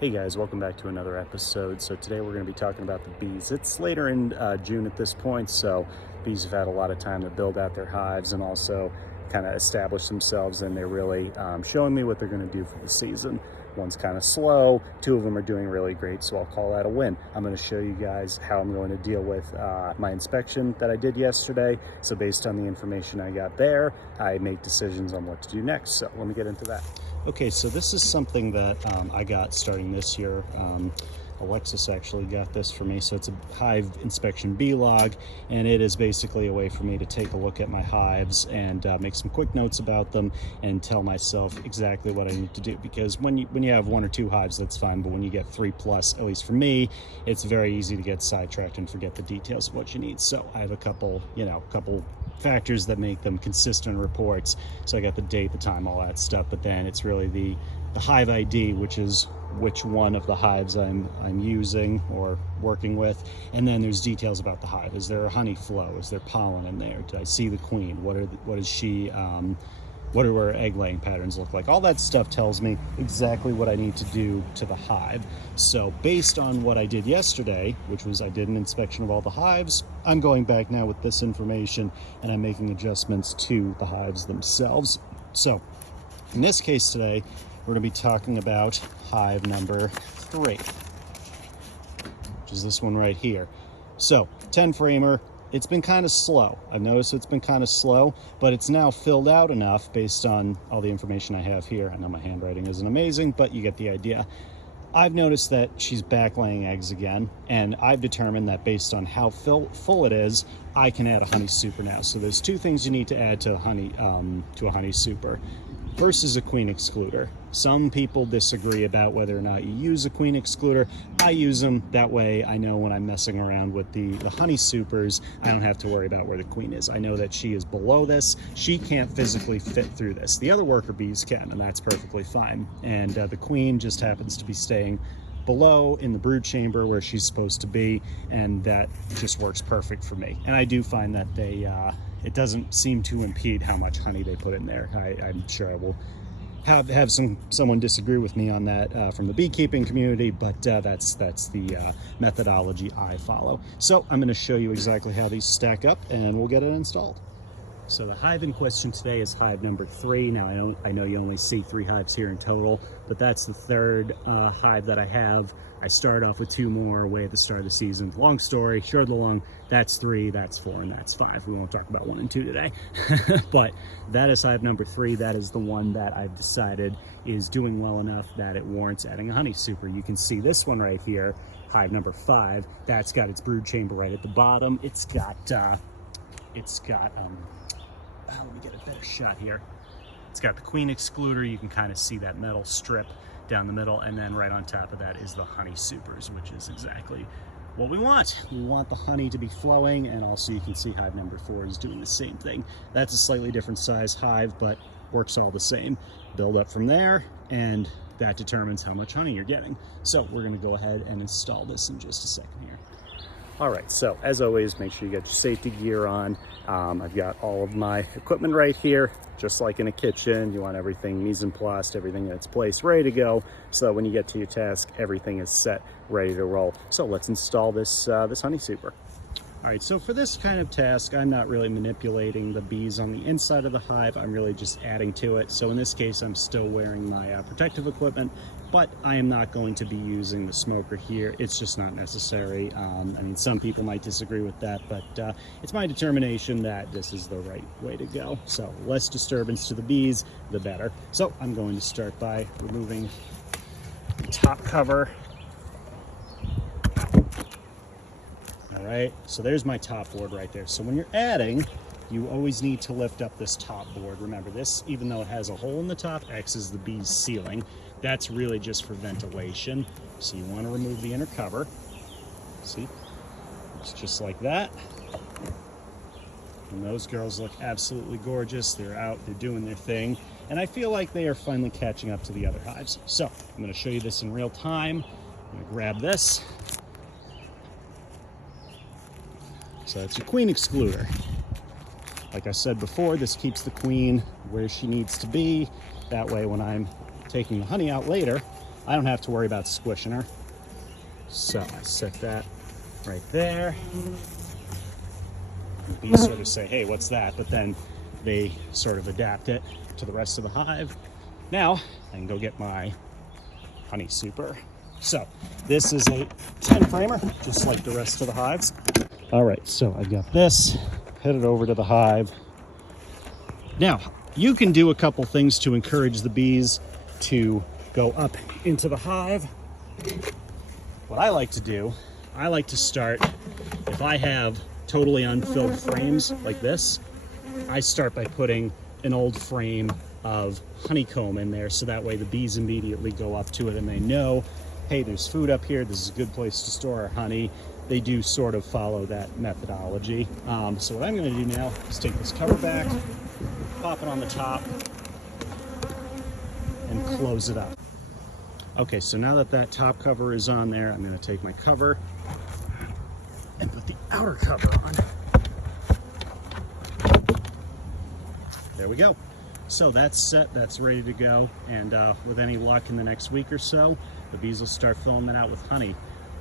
Hey guys, welcome back to another episode. So today we're going to be talking about the bees. It's later in June at this point, so bees have had a lot of time to build out their hives and also kind of establish themselves, and they're really showing me what they're going to do for the season. One's kind of slow, two of them are doing really great, so I'll call that a win. I'm going to show you guys how I'm going to deal with my inspection that I did yesterday. So based on the information I got there, I make decisions on what to do next. So let me get into that. Okay, so this is something that I got starting this year. Alexis actually got this for me. So it's a hive inspection bee log, and it is basically a way for me to take a look at my hives and make some quick notes about them and tell myself exactly what I need to do. Because when you have one or two hives, that's fine, but when you get 3+, at least for me, it's very easy to get sidetracked and forget the details of what you need. So I have a couple factors that make them consistent reports. So I got the date, the time, all that stuff, but then it's really the hive ID, which is which one of the hives I'm using or working with, and then there's details about the hive. Is there a honey flow? Is there pollen in there? Did I see the queen? What do her egg laying patterns look like? All that stuff tells me exactly what I need to do to the hive. So based on what I did yesterday, which was I did an inspection of all the hives, I'm going back now with this information and I'm making adjustments to the hives themselves. So in this case today, we're going to be talking about hive number 3, which is this one right here. So 10 framer. It's been kind of slow. I've noticed it's been kind of slow, but it's now filled out enough based on all the information I have here. I know my handwriting isn't amazing, but you get the idea. I've noticed that she's back laying eggs again, and I've determined that based on how full it is, I can add a honey super now. So there's two things you need to add to a honey super. First is a queen excluder. Some people disagree about whether or not you use a queen excluder. I use them. That way I know when I'm messing around with the honey supers, I don't have to worry about where the queen is. I know that she is below this. She can't physically fit through this. The other worker bees can, and that's perfectly fine. And the queen just happens to be staying below in the brood chamber where she's supposed to be, and that just works perfect for me. And I do find that it doesn't seem to impede how much honey they put in there. I'm sure I will have someone disagree with me on that from the beekeeping community, but that's the methodology I follow. So I'm going to show you exactly how these stack up, and we'll get it installed. So the hive in question today is hive number 3. Now I know you only see 3 hives here in total, but that's the third hive that I have. I started off with 2 more way at the start of the season. Long story, short of the long, that's 3, that's 4, and that's 5. We won't talk about 1 and 2 today. But that is hive number 3. That is the one that I've decided is doing well enough that it warrants adding a honey super. You can see this one right here, hive number 5. That's got its brood chamber right at the bottom. It's got let me get a better shot here. It's got the queen excluder. You can kind of see that metal strip down the middle, and then right on top of that is the honey supers, which is exactly what we want. We want the honey to be flowing, and also you can see hive number 4 is doing the same thing. That's a slightly different size hive, but works all the same. Build up from there, and that determines how much honey you're getting. So we're going to go ahead and install this in just a second here. All right, so as always, make sure you get your safety gear on. I've got all of my equipment right here, just like in a kitchen. You want everything mise en place, everything in its place, ready to go, so that when you get to your task, everything is set, ready to roll. So let's install this honey super. All right, so for this kind of task, I'm not really manipulating the bees on the inside of the hive. I'm really just adding to it. So in this case, I'm still wearing my protective equipment, but I am not going to be using the smoker here. It's just not necessary. I mean, some people might disagree with that, but it's my determination that this is the right way to go. So less disturbance to the bees, the better. So I'm going to start by removing the top cover. All right, so there's my top board right there. So when you're adding, you always need to lift up this top board. Remember, this, even though it has a hole in the top, acts as the bee's ceiling. That's really just for ventilation. So you want to remove the inner cover. See, it's just like that. And those girls look absolutely gorgeous. They're out, they're doing their thing. And I feel like they are finally catching up to the other hives. So I'm going to show you this in real time. I'm going to grab this. So that's your queen excluder. Like I said before, this keeps the queen where she needs to be. That way when I'm taking the honey out later, I don't have to worry about squishing her. So I set that right there. The bees sort of say, hey, what's that? But then they sort of adapt it to the rest of the hive. Now I can go get my honey super. So this is a 10 framer, just like the rest of the hives. All right, so I got this, headed over to the hive. Now, you can do a couple things to encourage the bees to go up into the hive. What I like to do, I like to start, if I have totally unfilled frames like this, I start by putting an old frame of honeycomb in there, so that way the bees immediately go up to it and they know, hey, there's food up here, this is a good place to store our honey. They do sort of follow that methodology. So what I'm gonna do now is take this cover back, pop it on the top, and close it up. Okay, so now that that top cover is on there, I'm gonna take my cover and put the outer cover on. There we go. So that's set, that's ready to go, and with any luck in the next week or so, the bees will start filling it out with honey.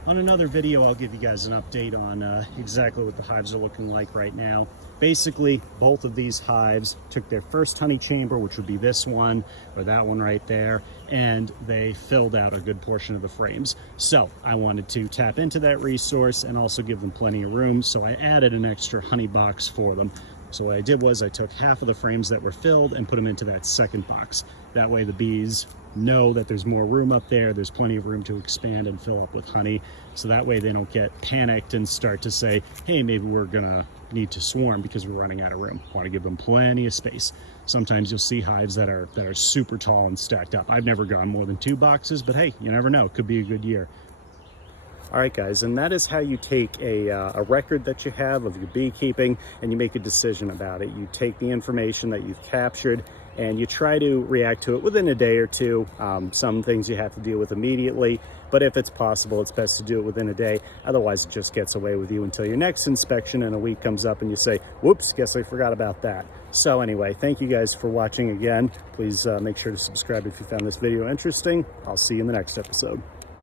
On another video, I'll give you guys an update on exactly what the hives are looking like right now. Basically, both of these hives took their first honey chamber, which would be this one or that one right there, and they filled out a good portion of the frames. So I wanted to tap into that resource and also give them plenty of room, so I added an extra honey box for them. So what I did was I took half of the frames that were filled and put them into that second box. That way the bees know that there's more room up there, there's plenty of room to expand and fill up with honey. So that way they don't get panicked and start to say, hey, maybe we're gonna need to swarm because we're running out of room. Want to give them plenty of space. Sometimes you'll see hives that are super tall and stacked up. I've never gone more than 2 boxes, but hey, you never know, it could be a good year. All right, guys, and that is how you take a record that you have of your beekeeping and you make a decision about it. You take the information that you've captured and you try to react to it within a day or two. Some things you have to deal with immediately, but if it's possible, it's best to do it within a day. Otherwise, it just gets away with you until your next inspection and a week comes up and you say, whoops, guess I forgot about that. So anyway, thank you guys for watching again. Please make sure to subscribe if you found this video interesting. I'll see you in the next episode.